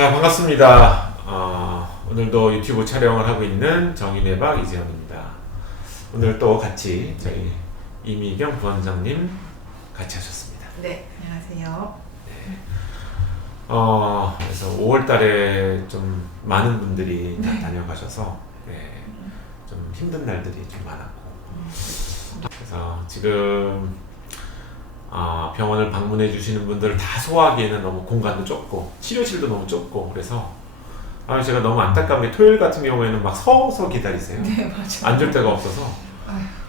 자, 반갑습니다. 오늘도 유튜브 촬영을 하고 있는 정인의박 이재현입니다. 오늘 또 같이 저희 이미경 부원장님 같이 하셨습니다. 네, 안녕하세요. 그래서 5월 달에 좀 많은 분들이 다 다녀가셔서 좀 힘든 날들이 좀 많았고, 그래서 지금 병원을 방문해 주시는 분들을 다 소화하기에는 너무 공간도 좁고 치료실도 너무 좁고, 그래서 제가 너무 안타까운 게 토요일 같은 경우에는 막 서서 기다리세요. 네, 맞아요. 앉을 데가 없어서.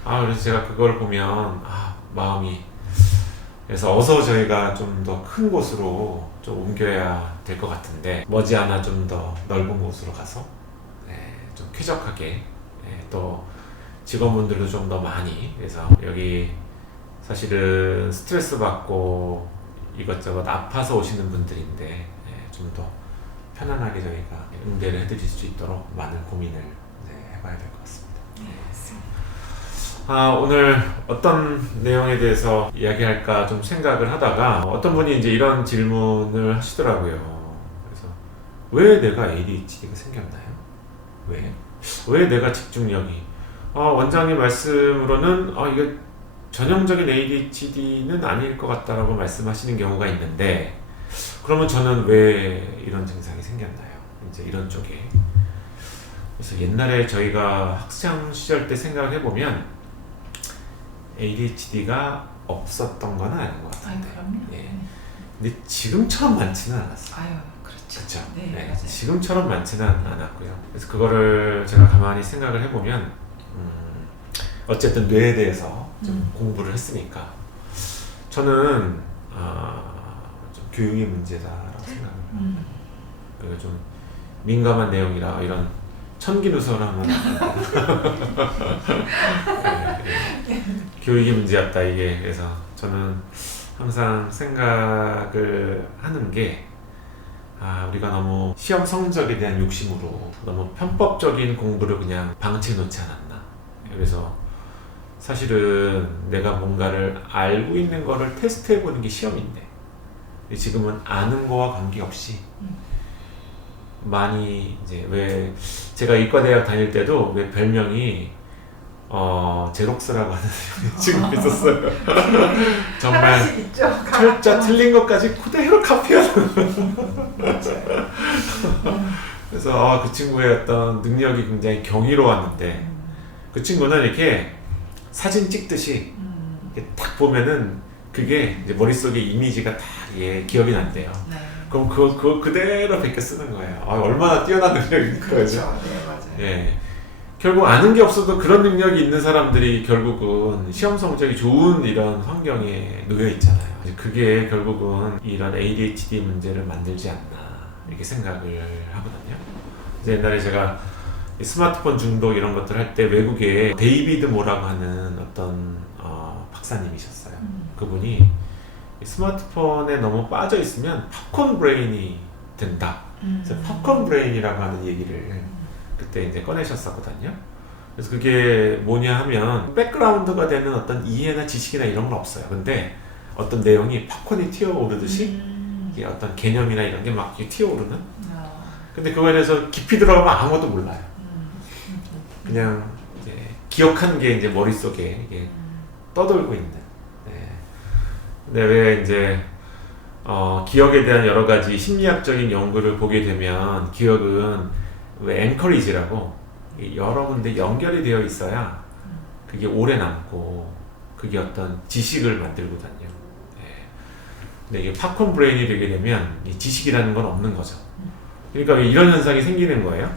그래서 제가 그걸 보면 마음이, 그래서 어서 저희가 좀 더 큰 곳으로 좀 옮겨야 될 것 같은데, 머지않아 좀 더 넓은 곳으로 가서 좀 쾌적하게, 또 직원분들도 좀 더 많이, 그래서 여기 사실은 스트레스 받고 이것저것 아파서 오시는 분들인데 좀 더 편안하게 저희가 응대를 해드릴 수 있도록 많은 고민을 해봐야 될 것 같습니다. 오늘 어떤 내용에 대해서 이야기할까 좀 생각을 하다가 어떤 분이 이제 이런 질문을 하시더라고요. 그래서 왜 내가 ADHD가 생겼나요? 왜 내가 집중력이? 원장님 말씀으로는 이게 전형적인 ADHD는 아닐 것 같다라고 말씀하시는 경우가 있는데, 그러면 저는 왜 이런 증상이 생겼나요? 이제 이런 쪽에. 그래서 옛날에 저희가 학창 시절 때 생각을 해보면 ADHD가 없었던 건 아닌 것 같은데. 그럼요. 근데 지금처럼 많지는 않았어요. 그렇죠. 그렇죠. 네, 맞아요. 지금처럼 많지는 않았고요. 그래서 그거를 제가 가만히 생각을 해보면, 어쨌든 뇌에 대해서 좀 공부를 했으니까 저는 좀 교육의 문제다라고 생각을 그리고 좀 민감한 내용이라 이런 천기누설을 하면 교육의 문제였다 이게. 그래서 저는 항상 생각을 하는 게 우리가 너무 시험 성적에 대한 욕심으로 너무 편법적인 공부를 그냥 방치해 놓지 않았나. 그래서 사실은 내가 뭔가를 알고 있는 거를 테스트해 보는 게 시험인데, 지금은 아는 거와 관계없이 많이 이제, 왜 제가 이과대학 다닐 때도 왜 별명이 제록스라고 하는 친구가 있었어요. 정말 있죠. 철자 틀린 것까지 그대로 카피하는. 그래서 그 친구의 어떤 능력이 굉장히 경이로웠는데, 그 친구는 이렇게 사진 찍듯이 이렇게 딱 보면은 그게 이제 머릿속에 이미지가 다 기억이 난대요. 그럼 그거 그대로 베껴 쓰는 거예요. 얼마나 뛰어난 능력인가. 그렇죠. 네, 맞아요. 결국 아는 게 없어도 그런 능력이 있는 사람들이 결국은 시험 성적이 좋은 이런 환경에 놓여 있잖아요. 그게 결국은 이런 ADHD 문제를 만들지 않나 이렇게 생각을 하거든요. 이제 옛날에 제가 스마트폰 중독 이런 것들 할 때 외국에 데이비드 모라고 하는 어떤 박사님이셨어요. 그분이 스마트폰에 너무 빠져 있으면 팝콘 브레인이 된다. 그래서 팝콘 브레인이라고 하는 얘기를 그때 이제 꺼내셨었거든요. 그래서 그게 뭐냐 하면 백그라운드가 되는 어떤 이해나 지식이나 이런 건 없어요. 근데 어떤 내용이 팝콘이 튀어오르듯이 이게 어떤 개념이나 이런 게 막 튀어오르는. 근데 그거에 대해서 깊이 들어가면 아무것도 몰라요. 그냥 이제 기억한 게 이제 머릿속에 이게 떠돌고 있는. 근데 왜 이제 기억에 대한 여러 가지 심리학적인 연구를 보게 되면 기억은 왜 앵커리지라고 여러 군데 연결이 되어 있어야 그게 오래 남고 그게 어떤 지식을 만들고 다녀요. 근데 이게 팝콘 브레인이 되게 되면 이 지식이라는 건 없는 거죠. 그러니까 이런 현상이 생기는 거예요.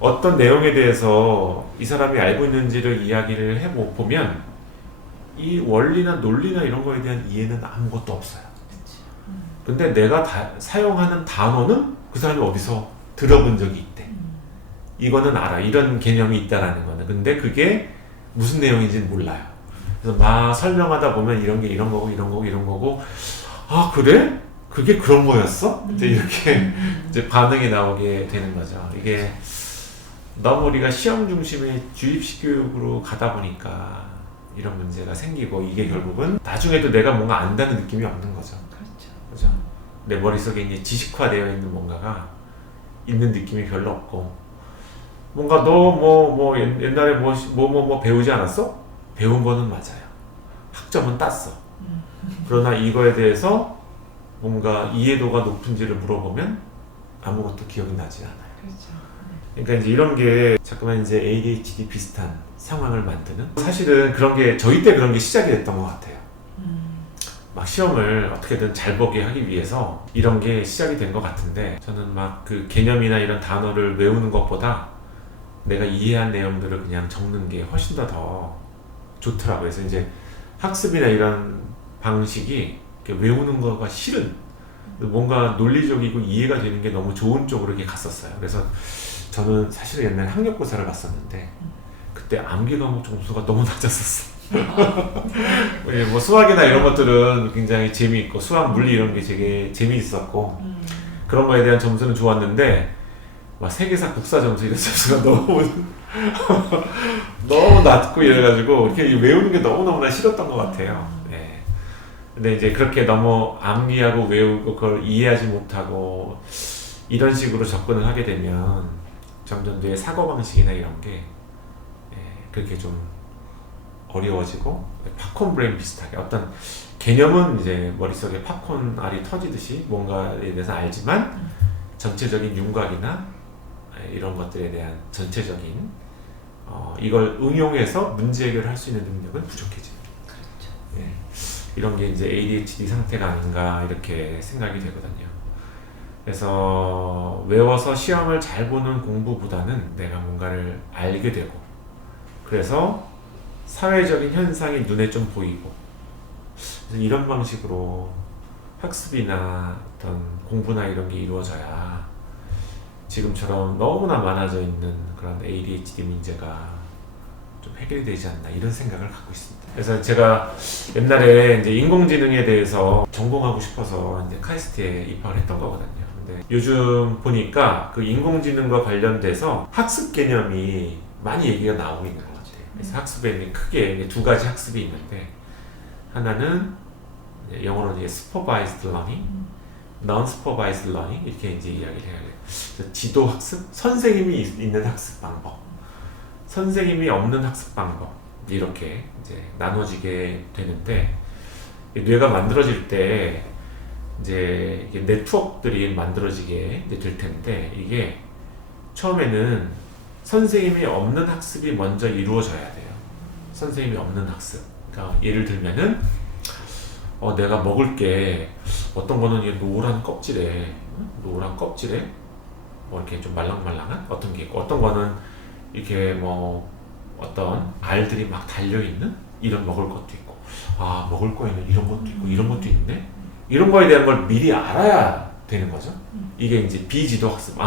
어떤 내용에 대해서 이 사람이 알고 있는지를 이야기를 해보면 이 원리나 논리나 이런 거에 대한 이해는 아무것도 없어요. 근데 내가 사용하는 단어는 그 사람이 어디서 들어본 적이 있대. 이거는 알아. 이런 개념이 있다라는 거는. 근데 그게 무슨 내용인지는 몰라요. 그래서 막 설명하다 보면 이런 게 이런 거고 이런 거고 이런 거고, 그래? 그게 그런 거였어? 이제 이렇게 이제 반응이 나오게 되는 거죠. 이게 너무 우리가 시험 중심의 주입식 교육으로 가다 보니까 이런 문제가 생기고, 이게 결국은 나중에도 내가 뭔가 안다는 느낌이 없는 거죠. 그렇죠. 내 머릿속에 이제 지식화되어 있는 뭔가가 있는 느낌이 별로 없고 뭔가 너 옛날에 뭐 배우지 않았어? 배운 거는 맞아요. 학점은 땄어. 그러나 이거에 대해서 뭔가 이해도가 높은지를 물어보면 아무것도 기억이 나지 않아요. 그렇죠. 그러니까 이제 이런 게 자꾸만 이제 ADHD 비슷한 상황을 만드는 사실은 그런 게 저희 때 그런 게 시작이 됐던 것 같아요. 막 시험을 어떻게든 잘 보게 하기 위해서 이런 게 시작이 된 것 같은데 저는 막 그 개념이나 이런 단어를 외우는 것보다 내가 이해한 내용들을 그냥 적는 게 훨씬 더 좋더라고요. 그래서 이제 학습이나 이런 방식이 이렇게 외우는 거가 싫은 뭔가 논리적이고 이해가 되는 게 너무 좋은 쪽으로 이렇게 갔었어요. 그래서 저는 사실 옛날에 학력고사를 봤었는데 그때 암기 과목 점수가 너무 낮았었어. 뭐 수학이나 이런 것들은 굉장히 재미있고 수학, 물리 이런 게 되게 재미있었고 그런 거에 대한 점수는 좋았는데 막 세계사, 국사 점수 이런 점수가 너무 너무 낮고 이래가지고 이렇게 외우는 게 너무너무나 싫었던 것 같아요. 네. 근데 이제 그렇게 너무 암기하고 외우고 그걸 이해하지 못하고 이런 식으로 접근을 하게 되면 점점 뇌의 사고방식이나 이런 게 그렇게 좀 어려워지고 팝콘 브레인 비슷하게 어떤 개념은 이제 머릿속에 팝콘 알이 터지듯이 뭔가에 대해서 알지만 전체적인 윤곽이나 이런 것들에 대한 전체적인 이걸 응용해서 문제 해결할 수 있는 능력은 부족해집니다. 그렇죠. 예, 이런 게 이제 ADHD 상태가 아닌가 이렇게 생각이 되거든요. 그래서 외워서 시험을 잘 보는 공부보다는 내가 뭔가를 알게 되고 그래서 사회적인 현상이 눈에 좀 보이고 그래서 이런 방식으로 학습이나 어떤 공부나 이런 게 이루어져야 지금처럼 너무나 많아져 있는 그런 ADHD 문제가 좀 해결이 되지 않나 이런 생각을 갖고 있습니다. 그래서 제가 옛날에 이제 인공지능에 대해서 전공하고 싶어서 이제 카이스트에 입학을 했던 거거든요. 근데 요즘 보니까 그 인공지능과 관련돼서 학습 개념이 많이 얘기가 나오고 있는 것 같아요. 그래서 학습에는 크게 두 가지 학습이 있는데 하나는 영어로 이제 supervised learning, non-supervised learning 이렇게 이제 이야기를 해야 돼요. 지도 학습, 선생님이 있는 학습 방법, 선생님이 없는 학습 방법 이렇게 이제 나눠지게 되는데 뇌가 만들어질 때 이제 이게 네트워크들이 만들어지게 될 텐데 이게 처음에는 선생님이 없는 학습이 먼저 이루어져야 돼요. 선생님이 없는 학습. 그러니까 예를 들면은 내가 먹을 게 어떤 거는 이 노란 껍질에 뭐 이렇게 좀 말랑말랑한 어떤 게 있고 어떤 거는 이렇게 뭐 어떤 알들이 막 달려 있는 이런 먹을 것도 있고 먹을 거에는 이런 것도 있고 이런 것도 있네. 이런 거에 대한 걸 미리 알아야 되는 거죠. 이게 이제 비지도 학습.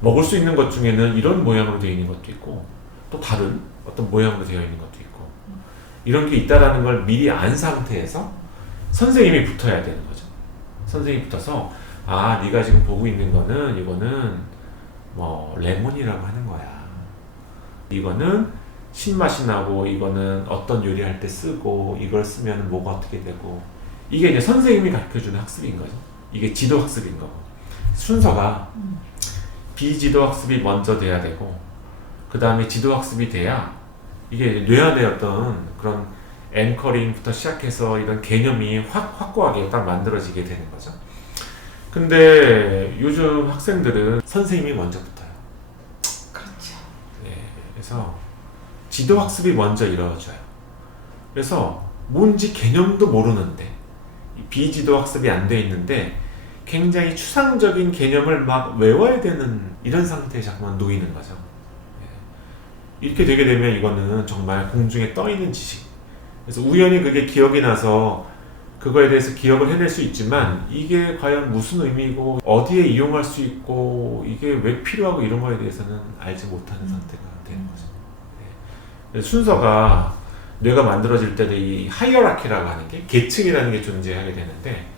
먹을 수 있는 것 중에는 이런 모양으로 되어 있는 것도 있고 또 다른 어떤 모양으로 되어 있는 것도 있고 이런 게 있다라는 걸 미리 안 상태에서 선생님이 붙어야 되는 거죠. 선생님이 붙어서 네가 지금 보고 있는 거는 이거는 뭐 레몬이라고 하는 거야. 이거는 신맛이 나고 이거는 어떤 요리할 때 쓰고 이걸 쓰면 뭐가 어떻게 되고 이게 이제 선생님이 가르쳐주는 학습인 거죠. 이게 지도 학습인 거고 순서가 비지도 학습이 먼저 돼야 되고 그 다음에 지도 학습이 돼야 이게 뇌 안에 어떤 그런 앵커링부터 시작해서 이런 개념이 확고하게 딱 만들어지게 되는 거죠. 근데 요즘 학생들은 선생님이 먼저 붙어요. 그렇죠. 그래서 지도 학습이 먼저 이루어져요. 그래서 뭔지 개념도 모르는데 비지도 학습이 안 돼 있는데 굉장히 추상적인 개념을 막 외워야 되는 이런 상태에 자꾸만 놓이는 거죠. 이렇게 되게 되면 이거는 정말 공중에 떠 있는 지식. 그래서 우연히 그게 기억이 나서 그거에 대해서 기억을 해낼 수 있지만 이게 과연 무슨 의미고 어디에 이용할 수 있고 이게 왜 필요하고 이런 거에 대해서는 알지 못하는 상태가 되는 거죠. 그래서 순서가 뇌가 만들어질 때도 이 하이어라키라고 하는 게 계층이라는 게 존재하게 되는데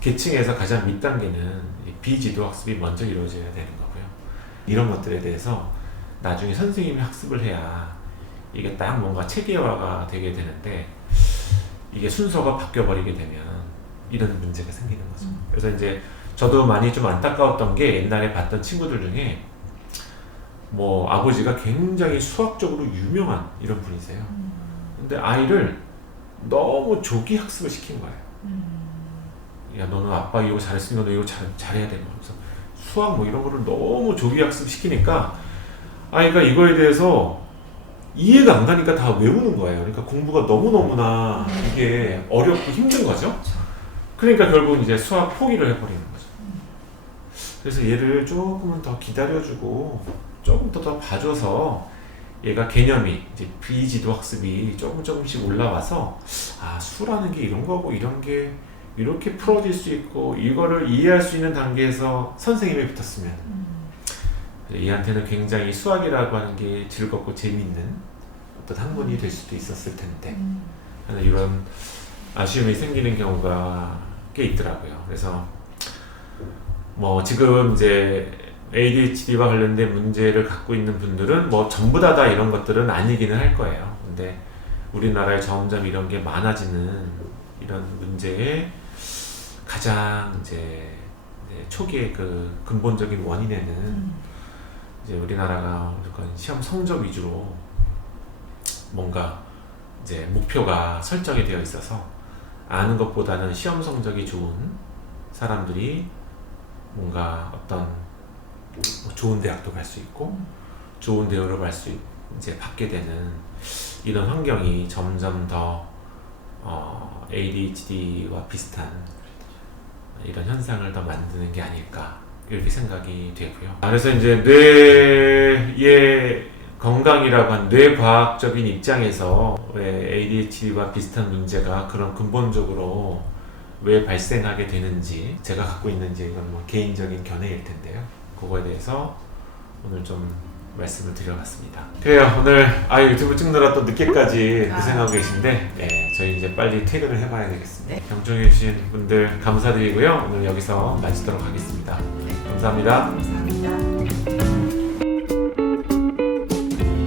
계층에서 가장 밑단계는 비지도 학습이 먼저 이루어져야 되는 거고요. 이런 것들에 대해서 나중에 선생님이 학습을 해야 이게 딱 뭔가 체계화가 되게 되는데 이게 순서가 바뀌어버리게 되면 이런 문제가 생기는 거죠. 그래서 이제 저도 많이 좀 안타까웠던 게 옛날에 봤던 친구들 중에 뭐 아버지가 굉장히 수학적으로 유명한 이런 분이세요. 근데 아이를 너무 조기 학습을 시킨 거예요. 야, 너는 아빠 이거 잘했으니까 너 이거 잘해야 돼. 그래서 수학 뭐 이런 거를 너무 조기 학습 시키니까 아이가 이거에 대해서 이해가 안 가니까 다 외우는 거예요. 그러니까 공부가 너무너무나 이게 어렵고 힘든 거죠. 그러니까 결국은 이제 수학 포기를 해버리는 거죠. 그래서 얘를 조금은 더 기다려주고 조금 더 봐줘서 얘가 개념이 이제 비지도 학습이 조금씩 올라와서 아, 수라는 게 이런 거고 이런 게 이렇게 풀어질 수 있고 이거를 이해할 수 있는 단계에서 선생님이 붙었으면 얘한테는 굉장히 수학이라고 하는 게 즐겁고 재미있는 어떤 학문이 될 수도 있었을 텐데 하는 이런 아쉬움이 생기는 경우가 꽤 있더라고요. 그래서 뭐 지금 이제 ADHD와 관련된 문제를 갖고 있는 분들은 뭐 전부 다다 이런 것들은 아니기는 할 거예요. 근데 우리나라에 점점 이런 게 많아지는 이런 문제의 가장 이제 초기의 그 근본적인 원인에는 이제 우리나라가 무조건 시험 성적 위주로 뭔가 이제 목표가 설정이 되어 있어서 아는 것보다는 시험 성적이 좋은 사람들이 뭔가 어떤 좋은 대학도 갈 수 있고 좋은 대우를 이제 받게 되는 이런 환경이 점점 더 ADHD와 비슷한 이런 현상을 더 만드는 게 아닐까 이렇게 생각이 되고요. 그래서 이제 뇌의 건강이라고 한 뇌과학적인 입장에서 왜 ADHD와 비슷한 문제가 그런 근본적으로 왜 발생하게 되는지 제가 갖고 있는지 이건 뭐 개인적인 견해일 텐데요. 그거에 대해서 오늘 좀 말씀을 드려봤습니다. 그래요. 오늘 유튜브 찍느라 또 늦게까지 고생하고 계신데 저희 이제 빨리 퇴근을 해봐야 되겠습니다. 경청해주신 분들 감사드리고요. 오늘 여기서 마치도록 하겠습니다. 감사합니다. 감사합니다.